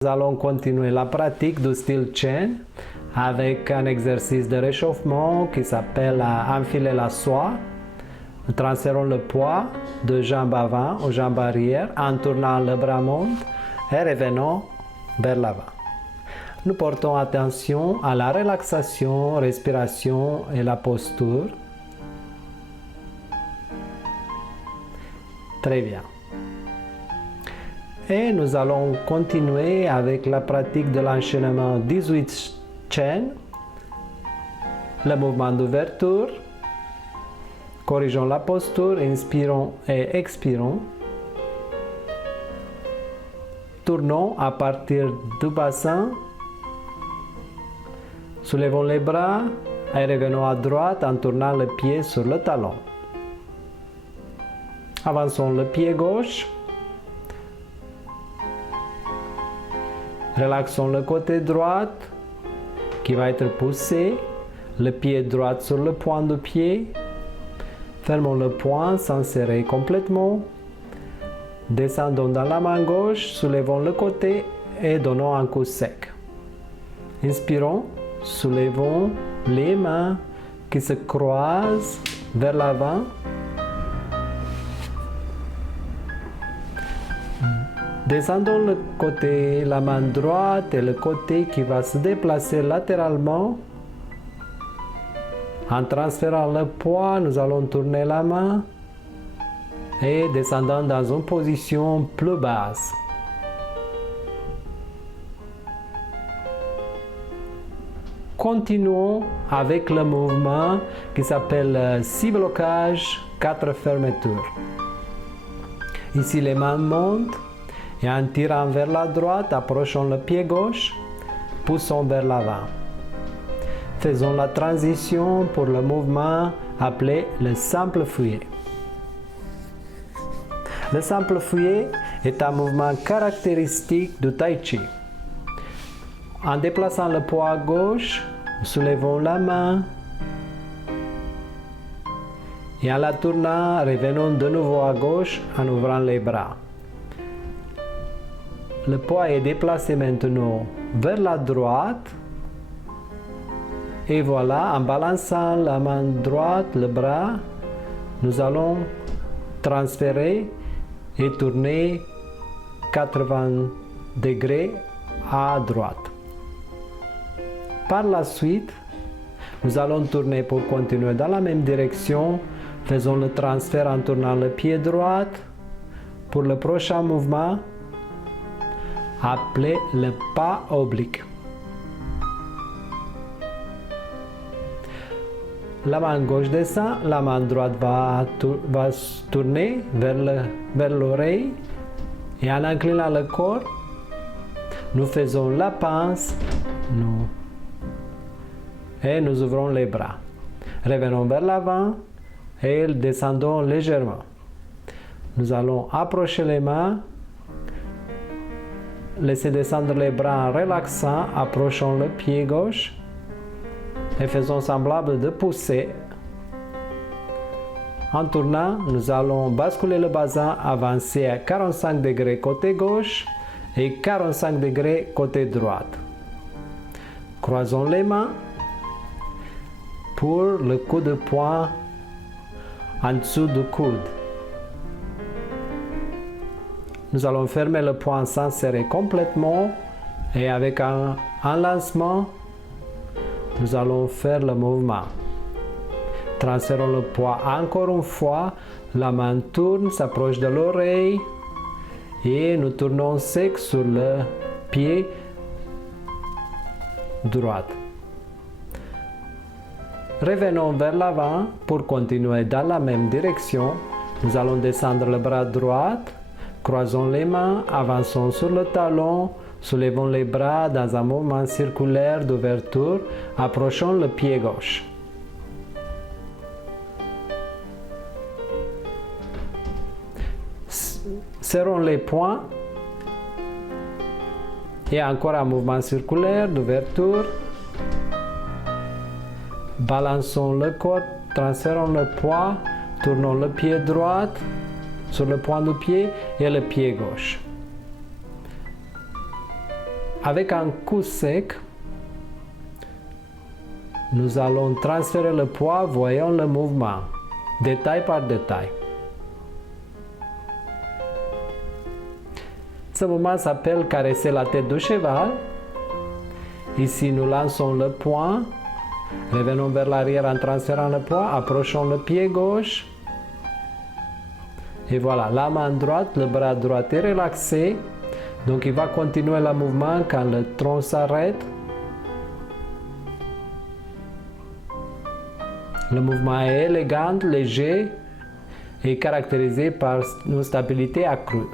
Nous allons continuer la pratique du style chaîne avec un exercice de réchauffement qui s'appelle enfiler la soie. Nous transférons le poids de jambe avant aux jambes arrière en tournant le bras monte et revenons vers l'avant. Nous portons attention à la relaxation, respiration et la posture. Très bien. Et nous allons continuer avec la pratique de l'enchaînement 18 chaînes, le mouvement d'ouverture. Corrigeons la posture, inspirons et expirons. Tournons à partir du bassin. Soulevons les bras et revenons à droite en tournant le pied sur le talon. Avançons le pied gauche. Relaxons le côté droit qui va être poussé, le pied droit sur le point du pied. Fermons le poing sans serrer complètement. Descendons dans la main gauche, soulevons le côté et donnons un coup sec. Inspirons, soulevons les mains qui se croisent vers l'avant. Descendons le côté, la main droite et le côté qui va se déplacer latéralement. En transférant le poids, nous allons tourner la main et descendons dans une position plus basse. Continuons avec le mouvement qui s'appelle 6 blocages, 4 fermetures. Ici, les mains montent. Et en tirant vers la droite, approchons le pied gauche, poussons vers l'avant. Faisons la transition pour le mouvement appelé le simple fouet. Le simple fouet est un mouvement caractéristique du tai chi. En déplaçant le poids à gauche, soulevons la main et en la tournant, revenons de nouveau à gauche en ouvrant les bras. Le poids est déplacé maintenant vers la droite. Et voilà, en balançant la main droite, le bras, nous allons transférer et tourner 80 degrés à droite. Par la suite, nous allons tourner pour continuer dans la même direction. Faisons le transfert en tournant le pied droit. Pour le prochain mouvement, appelé le pas oblique. La main gauche descend, la main droite va tourner vers l'oreille et en inclinant le corps, nous faisons la pince et nous ouvrons les bras. Revenons vers l'avant et descendons légèrement. Nous allons approcher les mains. Laissez descendre les bras en relaxant, approchons le pied gauche et faisons semblable de pousser. En tournant, nous allons basculer le bassin, avancer à 45 degrés côté gauche et 45 degrés côté droit. Croisons les mains pour le coup de poing en dessous du coude. Nous allons fermer le poing sans serrer complètement et avec un lancement, nous allons faire le mouvement. Transférons le poids encore une fois, la main tourne, s'approche de l'oreille et nous tournons sec sur le pied droit. Revenons vers l'avant pour continuer dans la même direction. Nous allons descendre le bras droit. Croisons les mains, avançons sur le talon, soulevons les bras dans un mouvement circulaire d'ouverture, approchons le pied gauche. Serrons les poings et encore un mouvement circulaire d'ouverture. Balançons le corps, transférons le poids, tournons le pied droit sur le point du pied et le pied gauche. Avec un coup sec, nous allons transférer le poids, voyons le mouvement, détail par détail. Ce mouvement s'appelle caresser la tête du cheval. Ici, nous lançons le poing, revenons vers l'arrière en transférant le poids, approchons le pied gauche. Et voilà, la main droite, le bras droit est relaxé. Donc il va continuer le mouvement quand le tronc s'arrête. Le mouvement est élégant, léger et caractérisé par une stabilité accrue.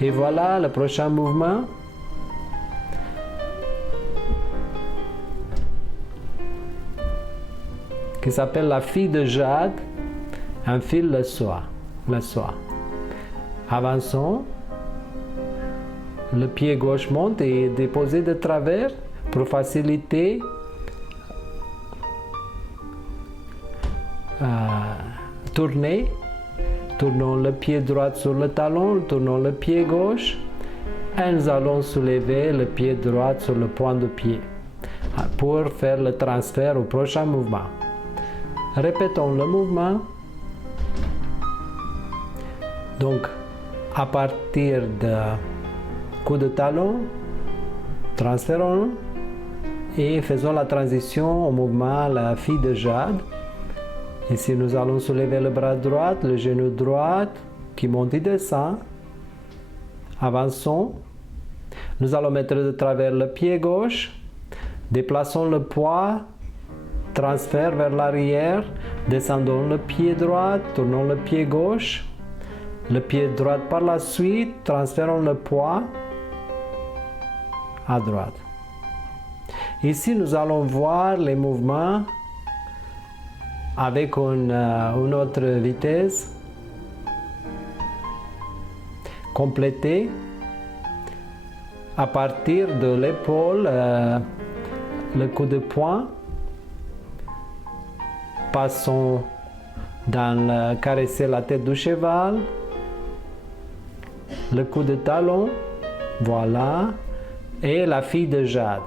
Et voilà le prochain mouvement. Qui s'appelle la fille de jade, un fil de soie. Avançons. Le pied gauche monte et est déposé de travers pour faciliter tourner. Tournons le pied droit sur le talon, tournons le pied gauche et nous allons soulever le pied droit sur le point de pied pour faire le transfert au prochain mouvement. Répétons le mouvement. Donc, à partir de coup de talon, transférons et faisons la transition au mouvement la fille de jade. Ici, nous allons soulever le bras droit, le genou droit qui monte et descend. Avançons. Nous allons mettre de travers le pied gauche. Déplaçons le poids. Transfert vers l'arrière. Descendons le pied droit. Tournons le pied gauche. Le pied droit par la suite. Transférons le poids à droite. Ici, nous allons voir les mouvements avec une autre vitesse. Compléter à partir de l'épaule, le coup de poing. Passons dans caresser la tête du cheval. Le coup de talon, voilà, et la fille de jade.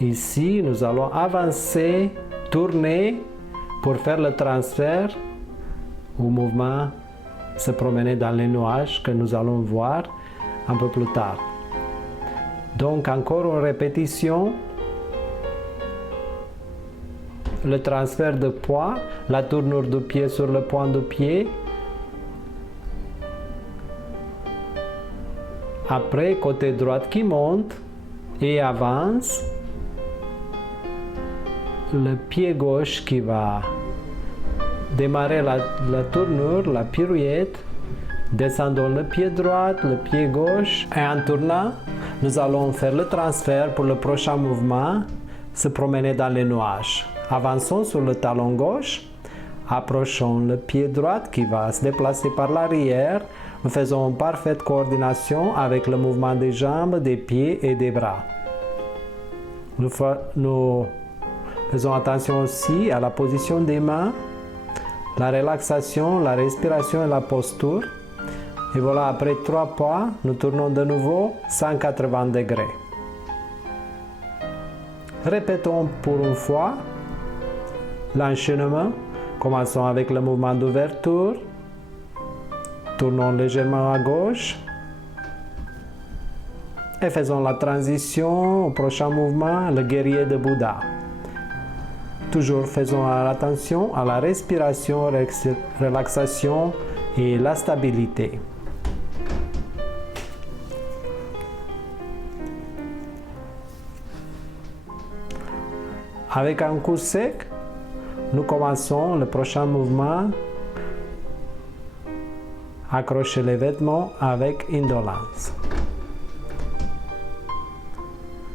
Ici, nous allons avancer, tourner pour faire le transfert au mouvement se promener dans les nuages que nous allons voir un peu plus tard. Donc, encore une répétition. Le transfert de poids, la tournure du pied sur le point du pied. Après, côté droit qui monte et avance. Le pied gauche qui va démarrer la tournure, la pirouette. Descendons le pied droit, le pied gauche. Et en tournant, nous allons faire le transfert pour le prochain mouvement, se promener dans les nuages. Avançons sur le talon gauche. Approchons le pied droit qui va se déplacer par l'arrière. Nous faisons une parfaite coordination avec le mouvement des jambes, des pieds et des bras. Nous faisons attention aussi à la position des mains, la relaxation, la respiration et la posture. Et voilà, après 3 pas, nous tournons de nouveau 180 degrés. Répétons pour une fois l'enchaînement. Commençons avec le mouvement d'ouverture. Tournons légèrement à gauche. Et faisons la transition au prochain mouvement, le guerrier de Bouddha. Toujours faisons attention à la respiration, relaxation et la stabilité. Avec un coup sec, nous commençons le prochain mouvement. Accrochez les vêtements avec indolence.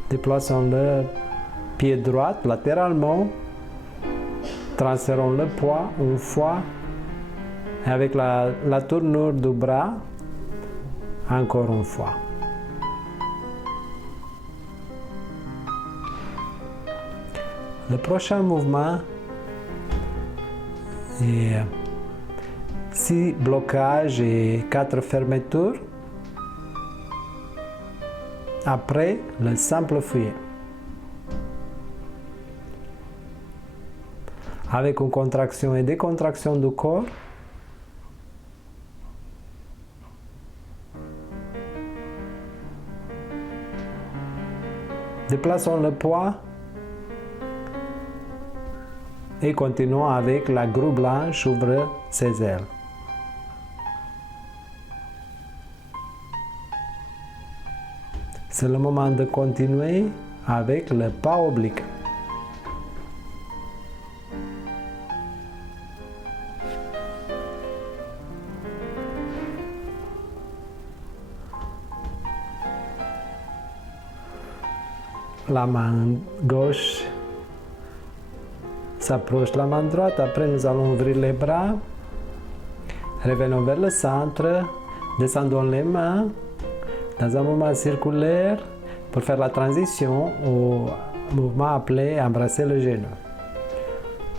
Déplaçons le pied droit latéralement. Transférons le poids une fois. Et avec la tournure du bras, encore une fois. Le prochain mouvement 6 blocages et 4 fermetures. Après, le simple fouet. Avec une contraction et décontraction du corps, déplaçons le poids et continuons avec la grue blanche ouvre ses ailes. C'est le moment de continuer avec le pas oblique. La main gauche s'approche de la main droite. Après, nous allons ouvrir les bras. Revenons vers le centre. Descendons les mains dans un mouvement circulaire pour faire la transition au mouvement appelé embrasser le genou.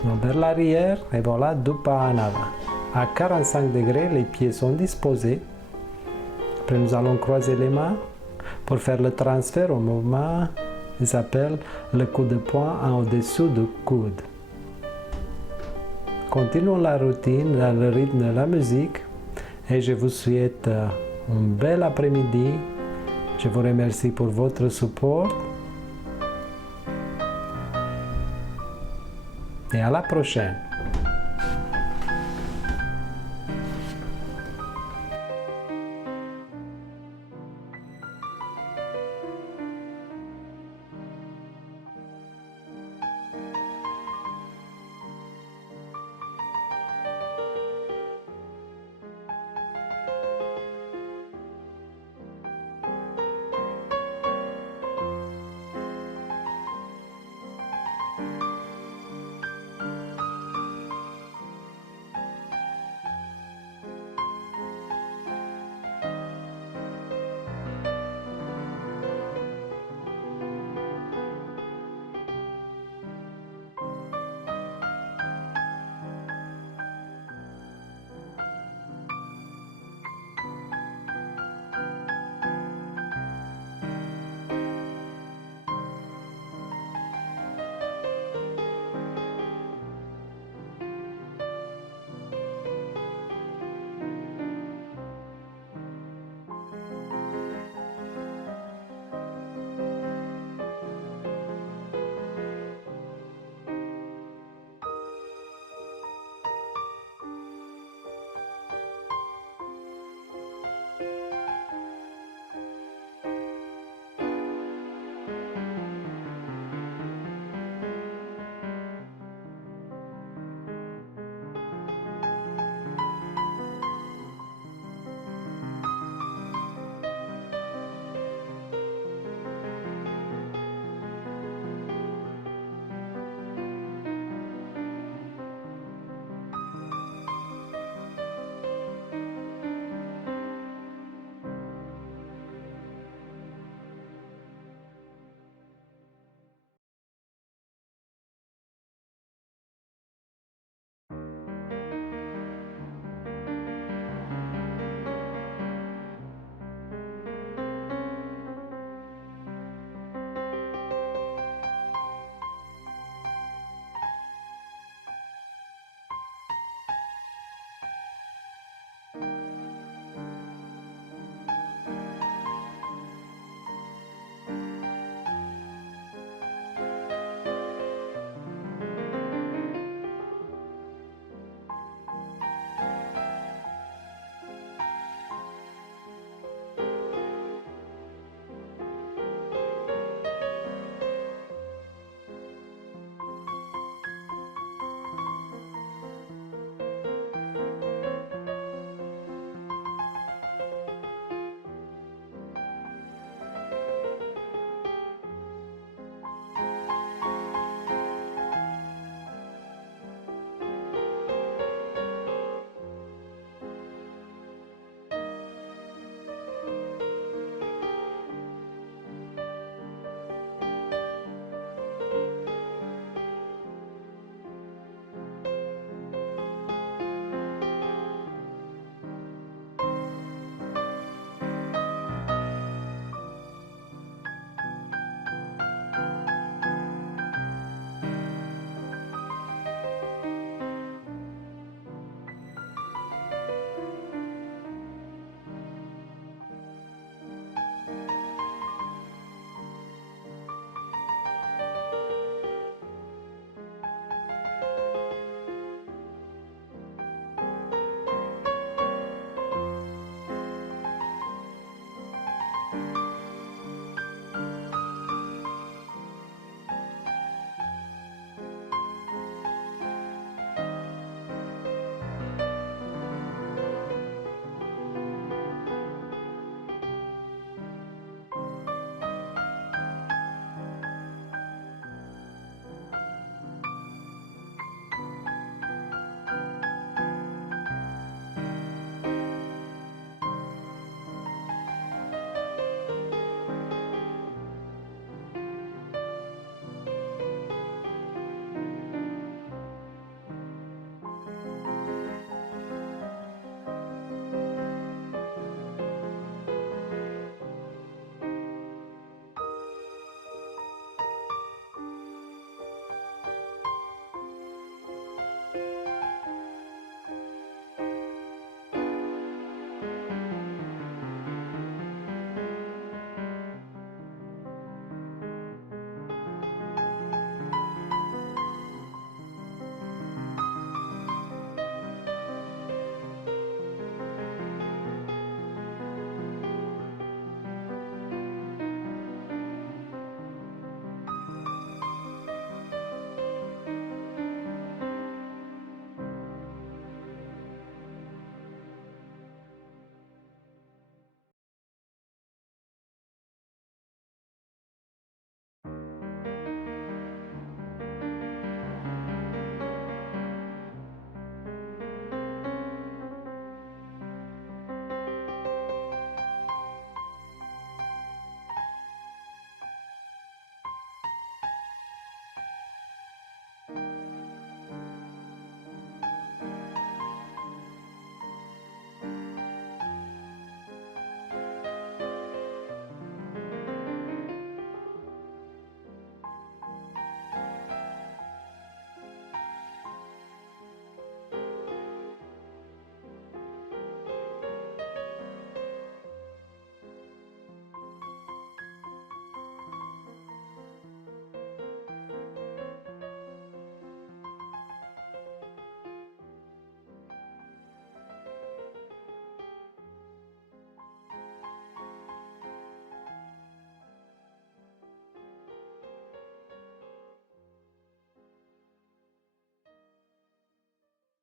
Donc vers l'arrière et voilà, 2 pas en avant. À 45 degrés, les pieds sont disposés. Après, nous allons croiser les mains pour faire le transfert au mouvement. Il s'appelle le coup de poing en au-dessous du coude. Continuons la routine dans le rythme de la musique et je vous souhaite un bel après-midi. Je vous remercie pour votre support et à la prochaine.